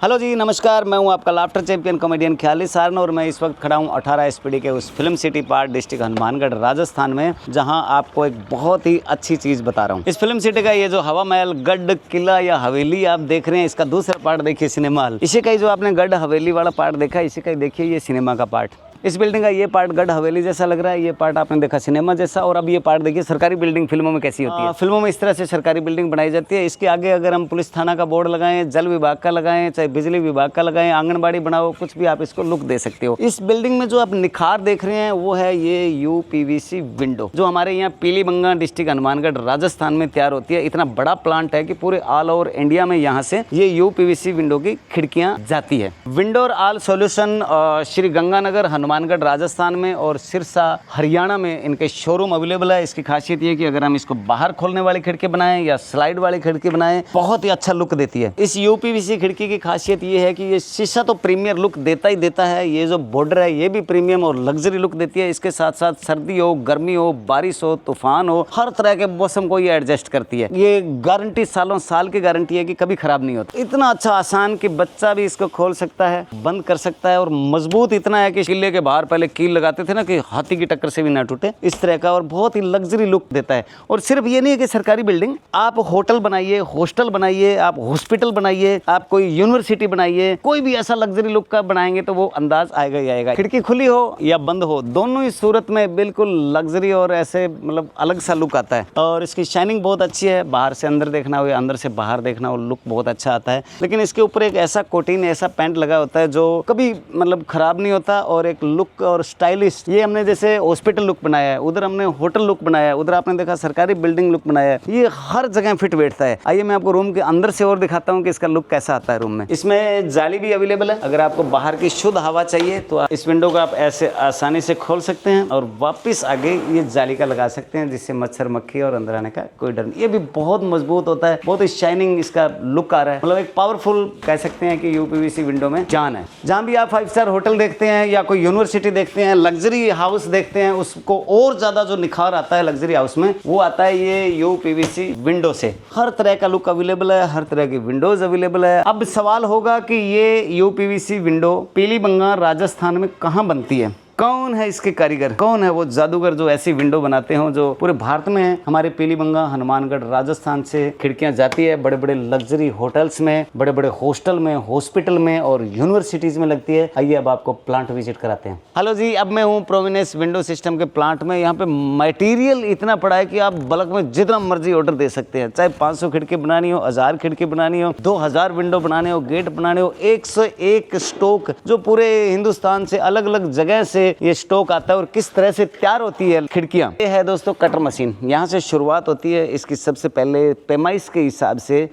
Hello जी, नमस्कार। मैं हूं आपका लाफ्टर चैंपियन कॉमेडियन ख्याली सारन और मैं इस वक्त खड़ा हूं 18 एसपीडी के उस film city park district Hanumangarh Rajasthan में, जहां आपको एक बहुत ही अच्छी चीज़ बता रहा हूं। इस फिल्म सिटी का ये जो हवा महल, गढ़, किला या हवेली आप देख रहे हैं, इसका दूसरा पार्ट देखिए सिनेमा हॉल। इसी का ही जो आपने गढ़ हवेली वाला पार्ट देखा, इसी का ही देखिए ये सिनेमा का पार्ट। इस बिल्डिंग का ये पार्ट गढ़ हवेली जैसा लग रहा है, ये पार्ट आपने देखा सिनेमा जैसा, और अब ये पार्ट देखिए सरकारी बिल्डिंग फिल्मों में कैसी होती है। फिल्मों में इस तरह से सरकारी बिल्डिंग बनाई जाती है। इसके आगे अगर हम पुलिस थाना का बोर्ड लगाएं, जल विभाग का लगाएं, चाहे बिजली विभाग का लगाएं, आंगनबाड़ी बनाओ, कुछ भी आप इसको लुक दे सकते हो। इस बिल्डिंग में जो आप निखार देख रहे हैं वो है ये यूपीवीसी विंडो, जो हमारे यहाँ पीलीबंगा डिस्ट्रिक्ट हनुमानगढ़ राजस्थान में तैयार होती है। इतना बड़ा प्लांट है कि पूरे ऑल ओवर इंडिया में यहाँ से ये यूपीवीसी विंडो की खिड़कियाँ जाती है। विंडो और ऑल सोल्यूशन श्री गंगानगर हनुमानगढ़ राजस्थान में और सिरसा हरियाणा में इनके शोरूम अवेलेबल है। इसकी खासियत ये है कि अगर हम इसको बाहर खोलने वाली खिड़की बनाएं या स्लाइड वाली खिड़की बनाएं, बहुत ही अच्छा लुक देती है। इस यूपीवीसी खिड़की की खासियत ये है कि ये शीशा तो प्रीमियर लुक देता ही देता है, ये जो बॉर्डर है ये भी प्रीमियम और लग्जरी लुक देती है। इसके साथ साथ सर्दी हो, गर्मी हो, बारिश हो, तूफान हो, हर तरह के मौसम को ये एडजस्ट करती है। ये गारंटी सालों साल की गारंटी है कि कभी खराब नहीं होता। इतना अच्छा आसान कि बच्चा भी इसको खोल सकता है, बंद कर सकता है, और मजबूत इतना है कि किले के बाहर पहले कील लगाते थे ना कि हाथी की टक्कर से भी ना टूटे, इस तरह का, और बहुत ही लग्जरी लुक देता है। और सिर्फ ये नहीं है कि सरकारी बिल्डिंग, आप होटल बनाइए, हॉस्टल बनाइए, आप हॉस्पिटल बनाइए, आप कोई यूनिवर्सिटी बनाइए, कोई भी ऐसा लग्जरी लुक का बनाएंगे तो वो अंदाज आएगा ही आएगा। खिड़की खुली हो या बंद हो, दोनों ही सूरत में बिल्कुल लग्जरी और ऐसे मतलब अलग सा लुक आता है। और इसकी शाइनिंग बहुत अच्छी है, बाहर से अंदर देखना हो या अंदर से बाहर देखना हो, लुक बहुत अच्छा आता है। लेकिन इसके ऊपर एक ऐसा कोटिन, ऐसा पेंट लगा होता है जो कभी मतलब खराब नहीं होता, और एक लुक और स्टाइलिश। ये हमने जैसे हॉस्पिटल लुक बनाया है, उधर हमने होटल लुक बनाया है, उधर आपने देखा सरकारी बिल्डिंग लुक बनाया है, ये हर जगह फिट बैठता है। आइए मैं आपको रूम के अंदर से और दिखाता हूँ कि इसका लुक कैसा आता है रूम में। इसमें जाली भी अवेलेबल है। अगर आपको बाहर की शुद्ध हवा चाहिए तो इस विंडो को आप ऐसे आसानी से खोल सकते हैं और वापस आगे ये जाली का लगा सकते हैं, जिससे मच्छर मक्खी और अंदर आने का कोई डर नहीं। ये भी बहुत मजबूत होता है, बहुत ही शाइनिंग इसका लुक आ रहा है। मतलब एक पावरफुल कह सकते हैं कि यूपीवीसी विंडो में जान है। जहाँ भी आप 5 स्टार होटल देखते हैं या कोई यूनिवर्सिटी देखते हैं, लग्जरी हाउस देखते हैं, उसको और ज्यादा जो निखार आता है लग्जरी हाउस में, वो आता है ये यूपीवीसी विंडो से। हर तरह का लुक अवेलेबल है, हर तरह की विंडोज अवेलेबल है। अब सवाल होगा कि ये यूपीवीसी विंडो पीलीबंगा राजस्थान में कहाँ बनती है, कौन है इसके कारीगर, कौन है वो जादूगर जो ऐसी विंडो बनाते हो जो पूरे भारत में है। हमारे पीलीबंगा हनुमानगढ़ राजस्थान से खिड़कियां जाती है बड़े बड़े लग्जरी होटल्स में, बड़े बड़े हॉस्टल में, हॉस्पिटल में और यूनिवर्सिटीज में लगती है। आइए अब आपको प्लांट विजिट कराते हैं। हेलो जी, अब मैं हूँ प्रोविनेस विंडो सिस्टम के प्लांट में। यहाँ पे मटेरियल इतना पड़ा है कि आप बल्क में जितना मर्जी ऑर्डर दे सकते हैं। चाहे 500 खिड़की बनानी हो, 1000 खिड़की बनानी हो, 2000 विंडो बनाने हो, गेट बनाने हो, 101 स्टॉक जो पूरे हिंदुस्तान से अलग अलग जगह से ये स्टॉक आता है। और किस तरह से तैयार होती है खिड़कियां, ये है दोस्तों कटर मशीन। यहाँ से शुरुआत होती है। इसकी सबसे पहले पैमाइश के हिसाब से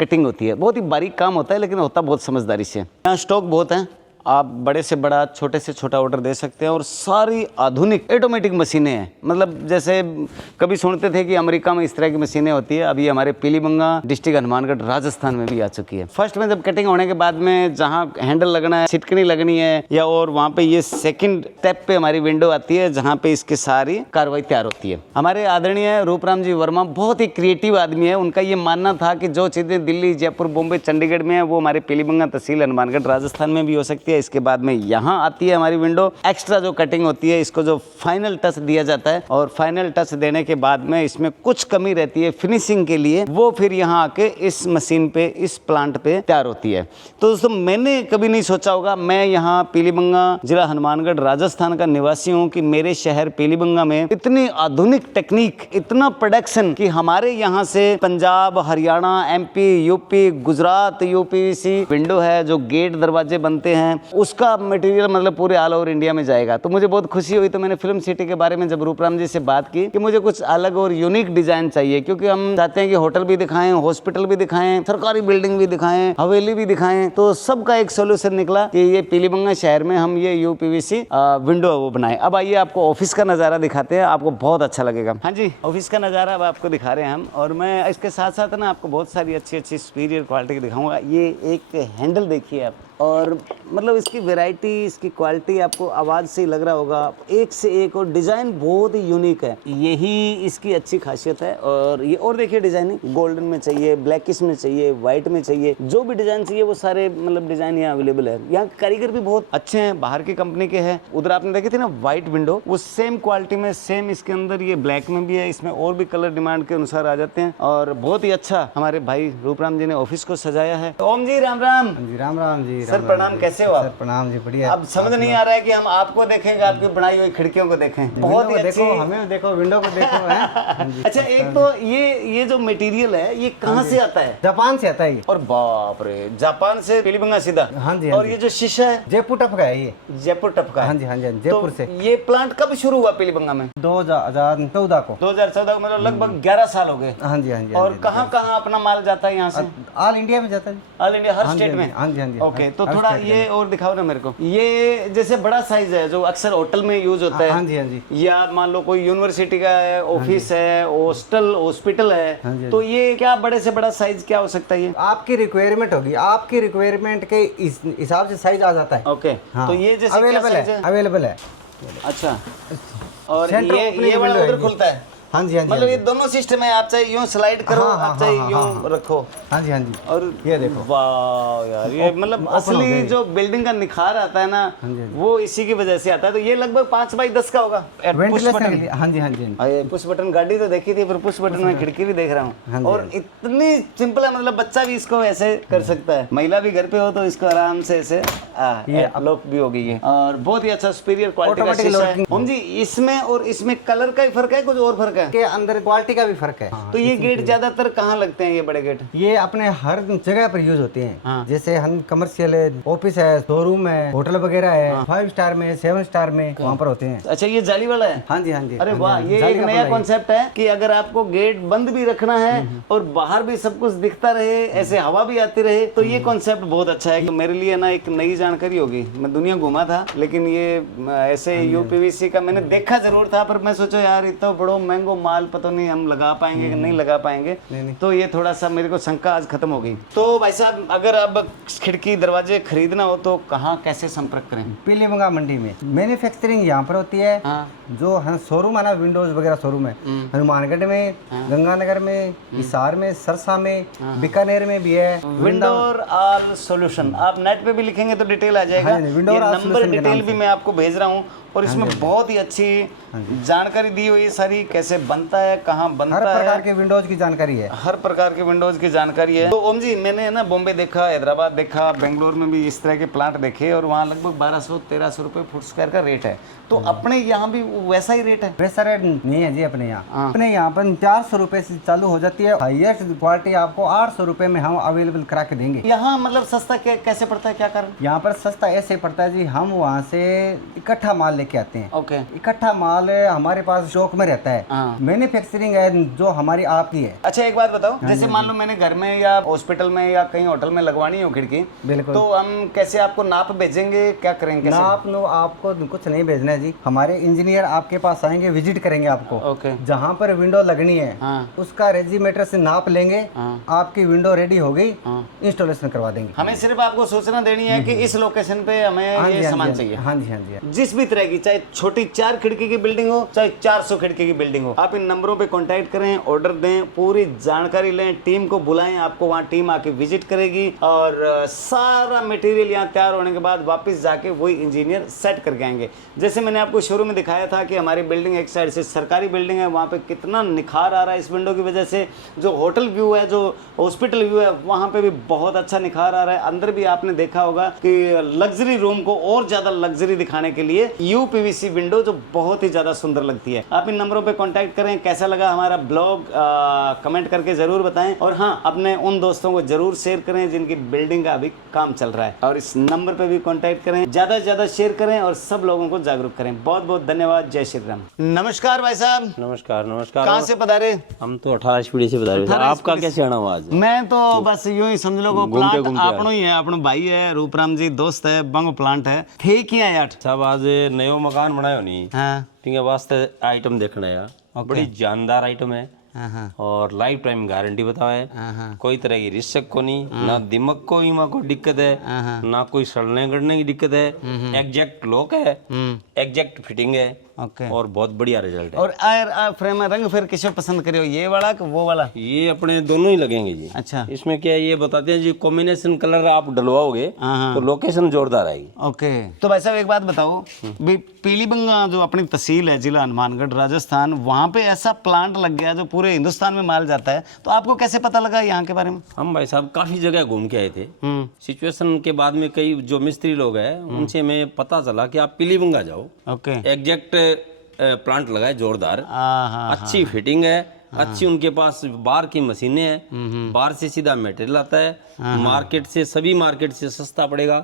कटिंग होती है। बहुत ही बारीक काम होता है, लेकिन होता बहुत समझदारी से। यहाँ स्टॉक बहुत है, आप बड़े से बड़ा, छोटे से छोटा ऑर्डर दे सकते हैं। और सारी आधुनिक ऑटोमेटिक मशीनें हैं। मतलब जैसे कभी सुनते थे कि अमेरिका में इस तरह की मशीनें होती है, अभी हमारे पीलीबंगा डिस्ट्रिक्ट हनुमानगढ़ राजस्थान में भी आ चुकी है। फर्स्ट में जब कटिंग होने के बाद में जहाँ हैंडल लगना है, छिटकनी लगनी है, या और वहाँ पे ये सेकंड स्टेप पे हमारी विंडो आती है, जहाँ पे इसकी सारी कार्रवाई तैयार होती है। हमारे आदरणीय रूपराम जी वर्मा बहुत ही क्रिएटिव आदमी है। उनका ये मानना था कि जो चीज़ें दिल्ली, जयपुर, बॉम्बे, चंडीगढ़ में है, वो हमारे पीलीबंगा तहसील हनुमानगढ़ राजस्थान में भी हो सकती है। इसके बाद में यहाँ आती है हमारी विंडो। एक्स्ट्रा जो कटिंग होती है, इसको जो फाइनल टच दिया जाता है, और फाइनल टच देने के बाद में इसमें कुछ कमी रहती है फिनिशिंग के लिए, वो फिर यहाँ आके इस मशीन पे, इस प्लांट पे तैयार होती है। तो दोस्तों, मैंने कभी नहीं सोचा होगा, मैं यहाँ पीलीबंगा जिला हनुमानगढ़ राजस्थान का निवासी हूँ, कि मेरे शहर पीलीबंगा में इतनी आधुनिक टेक्निक, इतना प्रोडक्शन, कि हमारे यहाँ से Punjab, Haryana, MP, UP, Gujarat UPVC window है, जो गेट दरवाजे बनते हैं, उसका मटेरियल मतलब पूरे ऑल ओवर इंडिया में जाएगा। तो मुझे बहुत खुशी हुई। तो मैंने फिल्म सिटी के बारे में जब रूपराम जी से बात की कि मुझे कुछ अलग और यूनिक डिजाइन चाहिए, क्योंकि हम चाहते हैं कि होटल भी दिखाएं, हॉस्पिटल भी दिखाएं, सरकारी बिल्डिंग भी दिखाएं, हवेली भी दिखाएं। तो सबका एक सोल्यूशन निकला कि ये पीलीबंगा शहर में हम ये यूपीवीसी विंडो वो बनाए। अब आइए आपको ऑफिस का नज़ारा दिखाते हैं, आपको बहुत अच्छा लगेगा। हाँ जी, ऑफिस का नज़ारा अब आपको दिखा रहे हैं हम। और मैं इसके साथ साथ ना आपको बहुत सारी अच्छी अच्छी सुपीरियर क्वालिटी की दिखाऊंगा। ये एक हैंडल देखिए आप, और मतलब मतलब इसकी वैरायटी, इसकी क्वालिटी आपको आवाज़ से ही लग रहा होगा, एक से एक, और डिज़ाइन बहुत ही यूनिक है, यही इसकी अच्छी खासियत है। और ये और देखिए डिज़ाइनिंग, गोल्डन में चाहिए, ब्लैकिश में चाहिए, वाइट में चाहिए, जो भी डिज़ाइन चाहिए वो सारे मतलब डिज़ाइन यहाँ अवेलेबल है। यहाँ कारीगर भी बहुत अच्छे हैं, बाहर की कंपनी के हैं। उधर आपने देखी थी ना वाइट विंडो, वो सेम क्वालिटी में, सेम इसके अंदर ये ब्लैक में भी है, इसमें और भी कलर डिमांड के अनुसार आ जाते हैं। और बहुत ही अच्छा हमारे भाई रूपराम जी ने ऑफिस को सजाया है। ओम जी राम राम जी। राम राम जी। सर प्रणाम, कैसे हो आप? सर प्रणाम जी, बढ़िया। अब समझ नहीं आ रहा है कि हम आपको देखेंगे, आपकी बनाई हुई खिड़कियों को देखें। बहुत ही अच्छी, देखो हमें देखो, विंडो को देखो है। अच्छा एक तो ये जो मटेरियल है ये कहाँ से आता है? जापान से आता है ये। और बाप रे, जापान से पीलीभंगा सीधा? हाँ जी। और ये जो शीशा है जयपुर टप का है ये। जयपुर टप का है? हाँ जी हाँ जी, जयपुर से। ये प्लांट कब शुरू हुआ पीलीभंगा में? 2014 को। 2014 को, मतलब लगभग 11 साल हो गए। हाँ जी हाँ जी। और कहाँ कहाँ अपना माल जाता है यहाँ से? ऑल इंडिया में जाता है। ऑल इंडिया, हर स्टेट में? हाँ जी हाँ जी। ओके, तो थोड़ा ये और दिखाओ ना मेरे को। ये जैसे बड़ा साइज है जो अक्सर होटल में यूज होता है। हाँ जी हाँ जी। या मान लो कोई यूनिवर्सिटी का है, ऑफिस है, हॉस्टल, हॉस्पिटल है, तो ये क्या बड़े से बड़ा साइज क्या हो सकता है? ये आपकी रिक्वायरमेंट होगी, आपकी रिक्वायरमेंट के हिसाब से साइज आ जाता है। ओके, तो ये जैसे अवेलेबल है, अवेलेबल है। अच्छा, और ये वाला उधर खुलता है? हाँ जी हाँ जी। मतलब ये दोनों सिस्टम है, आप चाहे यूं स्लाइड करो, आप चाहे यूं रखो। हाँ जी हाँ जी। और ये देखो, वाह यार, ये मतलब असली जो बिल्डिंग का निखार आता है ना, वो इसी की वजह से आता है। तो ये लगभग 5 बाई 10 का होगा। Push button? हाँ जी हाँ जी। पुश बटन गाड़ी तो देखी थी, पर पुश बटन में खिड़की भी देख रहा हूँ। और इतनी सिंपल है, मतलब बच्चा भी इसको ऐसे कर सकता है, महिला भी घर पे हो तो इसको आराम से ऐसे लॉक भी होगी ये। और बहुत ही अच्छा सुपीरियर क्वालिटी का शीशा है। ओम जी, इसमें और इसमें कलर का ही फर्क है, कुछ और फर्क है? के अंदर क्वालिटी का भी फर्क है। तो ये गेट ज्यादातर कहाँ लगते हैं, ये बड़े गेट? ये अपने हर जगह पर यूज होते हैं। जैसे हम कमर्शियल है, ऑफिस है, शोरूम है, होटल वगैरह है, 5 स्टार में, 7 स्टार में वहाँ पर होते हैं। अच्छा, ये जाली वाला है? हाँ जी हाँ जी। अरे वाह, ये एक नया कॉन्सेप्ट है कि अगर आपको गेट बंद भी रखना है और बाहर भी सब कुछ दिखता रहे, ऐसे हवा भी आती रहे, तो ये कॉन्सेप्ट बहुत अच्छा है। मेरे लिए ना एक नई जानकारी होगी। मैं दुनिया घूमा था, लेकिन ये ऐसे यूपीवीसी का मैंने देखा जरूर था, पर मैं सोचा यार इतना बड़ो महंगो माल पता नहीं हम लगा पाएंगे कि नहीं लगा पाएंगे। तो ये थोड़ा सा मेरे को शंका आज खत्म हो गई। तो भाई साहब, अगर अब खिड़की दरवाजे खरीदना हो तो कहाँ कैसे संपर्क करें? पीलीभंगा मंडी में मैन्युफैक्चरिंग यहाँ पर होती है। जो शोरूम है ना, विंडोज वगैरह शोरूम है, हनुमानगढ़ में, गंगानगर में, हिसार में, सरसा में, बीकानेर में भी है। विंडोर ऑल सॉल्यूशन, आप नेट पे भी लिखेंगे तो डिटेल आ जाएगा। नंबर डिटेल भी मैं आपको भेज रहा हूँ। और इसमें बहुत ही अच्छी जानकारी दी हुई सारी, कैसे बनता है, कहाँ बनता है, हर प्रकार के विंडोज की जानकारी है। हर प्रकार के विंडोज की जानकारी है। तो ओम जी, मैंने ना बॉम्बे देखा, हैदराबाद देखा, बेंगलोर में भी इस तरह के प्लांट देखे, और वहाँ लगभग 1200-1300 रुपये फुट स्क्वायर का रेट है। तो अपने यहाँ भी वैसा ही रेट है? वैसा रेट नहीं है जी अपने यहाँ। अपने यहाँ पर 400 रुपए से चालू हो जाती है। हाईएस्ट क्वालिटी आपको 800 रुपए में हम अवेलेबल करा के देंगे। यहाँ मतलब सस्ता कैसे पड़ता है, क्या कारण? यहाँ पर सस्ता ऐसे पड़ता है जी, हम वहाँ से इकट्ठा माल लेके आते हैं। ओके। इकट्ठा माल हमारे पास स्टॉक में रहता है। मैन्युफैक्चरिंग है जो हमारी आपकी है। अच्छा एक बात बताओ, जैसे मान लो मैंने घर में या हॉस्पिटल में या कहीं होटल में लगवानी हो खिड़की, बिल्कुल, तो हम कैसे आपको नाप भेजेंगे, क्या करेंगे? नाप नो आपको कुछ नहीं भेजना है जी, हमारे इंजीनियर आपके पास आएंगे, विजिट करेंगे आपको। ओके। जहाँ पर विंडो लगनी है उसका रेजीमीटर से नाप लेंगे, आपकी विंडो रेडी हो गई, इंस्टॉलेशन करवा देंगे। हमें सिर्फ आपको सूचना देनी है कि इस लोकेशन पे हमें ये सामान चाहिए। हाँ जी हाँ जी। जिस भी तरह की, चाहे छोटी 4 खिड़की की बिल्डिंग हो, चाहे 400 खिड़की की बिल्डिंग हो, आप इन नंबरों पे कांटेक्ट करें, ऑर्डर दें, पूरी जानकारी लें, टीम को बुलाएं, आपको वहाँ टीम आके विजिट करेगी, और सारा मटेरियल यहाँ तैयार होने के बाद वापस जाके वही इंजीनियर सेट करके आएंगे। जैसे मैंने आपको शुरू में दिखाया था कि हमारी बिल्डिंग एक साइड से सरकारी बिल्डिंग है, वहाँ पे कितना निखार आ रहा है इस विंडो की वजह से। जो होटल व्यू है, जो हॉस्पिटल व्यू है, वहाँ पे भी बहुत अच्छा निखार आ रहा है। अंदर भी आपने देखा होगा कि लग्जरी रूम को और ज्यादा लग्जरी दिखाने के लिए यूपीवीसी विंडो जो बहुत ही ज्यादा सुंदर लगती है। आप इन नंबरों पे कांटेक्ट करें। कैसा लगा हमारा ब्लॉग कमेंट करके जरूर बताएं, और हाँ, अपने उन दोस्तों को जरूर शेयर करें जिनकी बिल्डिंग का अभी काम चल रहा है, और इस नंबर पे भी कांटेक्ट करें, ज्यादा से ज्यादा शेयर करें और सब लोगों को जागरूक करें। बहुत बहुत धन्यवाद। जय श्री राम। नमस्कार भाई साहब। नमस्कार। नमस्कार। कहाँ से पधारे? हम तो 18 पीढ़ी से पधारे। आपका कैसे आना हुआ आज? मैं तो बस यूं ही समझ लो, प्लांट आपनो ही है, अपनो भाई है, रूपराम जी दोस्त है, बंग प्लांट है, थे किया यार सब आज नयो मकान बनायो नहीं। हाँ, ठीक है, वास्ते आइटम देखना है। बड़ी जानदार आइटम है। हाँ। और लाइफ टाइम गारंटी बतावा है। हाँ। कोई तरह की रिस्क को नहीं, ना दिमाग को इमा को दिक्कत है, ना कोई सड़ने गड़ने की दिक्कत है। एग्जैक्ट लॉक है, एग्जैक्ट फिटिंग है, ओके। और बहुत बढ़िया रिजल्ट है। और फ्रेम रंग फिर किसे पसंद करियो, ये वाला कि वो वाला? ये अपने दोनों ही लगेंगे जी। अच्छा। इसमें क्या है, ये बताते हैं जी, कॉम्बिनेशन कलर आप डलवाओगे तो लोकेशन जोरदार आएगी। ओके। तो भाई साहब एक बात बताओ, भी पीलीबंगा जो अपनी तहसील है, जिला हनुमानगढ़, राजस्थान, वहाँ पे ऐसा प्लांट लग गया जो पूरे हिंदुस्तान में माल जाता है, तो आपको कैसे पता लगा यहाँ के बारे में? हम भाई साहब काफी जगह घूम के आए थे। सिचुएशन के बाद में कई जो मिस्त्री लोग हैं उनसे हमें पता चला कि आप पीलीबंगा जाओ, ओके। एग्जैक्ट प्लांट लगाए जोरदार, हाँ। अच्छी फिटिंग है, अच्छी उनके पास बाहर की मशीनें हैं, बाहर से सीधा मटेरियल आता है, मार्केट से, सभी मार्केट से सस्ता पड़ेगा,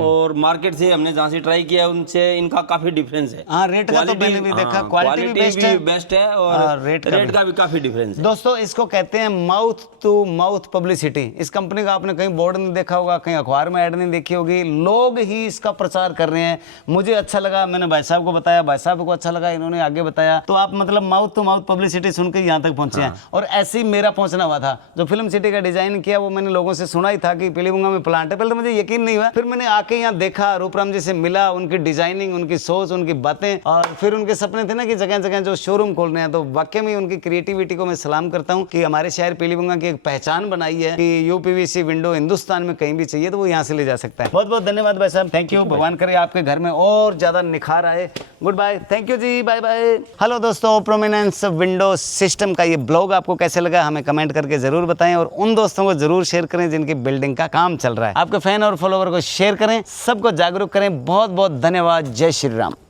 और मार्केट से हमने जहाँ से ट्राई किया उनसे इनका काफी डिफरेंस है। हाँ, रेट का तो मैंने भी देखा, क्वालिटी भी बेस्ट है और रेट का भी काफी डिफरेंस है। दोस्तों इसको कहते हैं माउथ टू माउथ पब्लिसिटी। इस कंपनी का आपने कहीं बोर्ड नहीं देखा होगा, कहीं अखबार में ऐड नहीं देखी होगी, लोग ही इसका प्रचार कर रहे हैं। मुझे अच्छा लगा, मैंने भाई साहब को बताया, भाई साहब को अच्छा लगा, इन्होंने आगे बताया, तो आप मतलब माउथ टू माउथ पब्लिसिटी सुन के यहाँ तक पहुंचे हैं। और ऐसे ही मेरा पहुंचना हुआ था। जो फिल्म सिटी का डिजाइन किया वो मैंने लोगों से सुना ही था कि पीलीबंगा में प्लांट है, पहले तो मुझे यकीन नहीं हुआ, फिर मैंने आके यहाँ देखा, रूपराम जी से मिला, उनकी डिजाइनिंग, उनकी सोच, उनकी बातें, और फिर उनके सपने थे ना कि जगह जगह जो शोरूम खोल रहे हैं, तो वाकई में उनकी क्रिएटिविटी को मैं सलाम करता हूँ कि हमारे शहर पीलीबंगा की एक पहचान बनाई है कि यूपीवीसी विंडो हिंदुस्तान में कहीं भी चाहिए तो वो यहाँ से ले जा सकता है। बहुत बहुत धन्यवाद भाई साहब, थैंक यू। भगवान करे आपके घर में और ज्यादा निखार आए। गुड बाय, थैंक यू जी, बाय बाय। हेलो दोस्तों, प्रोमिनेंस विंडो सिस्टम का ये ब्लॉग आपको कैसे लगा हमें कमेंट करके जरूर बताएं, और उन दोस्तों को जरूर शेयर करें जिनकी बिल्डिंग का काम चल रहा है। आपके फैन और फॉलोवर को शेयर करें, सबको जागरूक करें। बहुत बहुत धन्यवाद। जय श्री राम।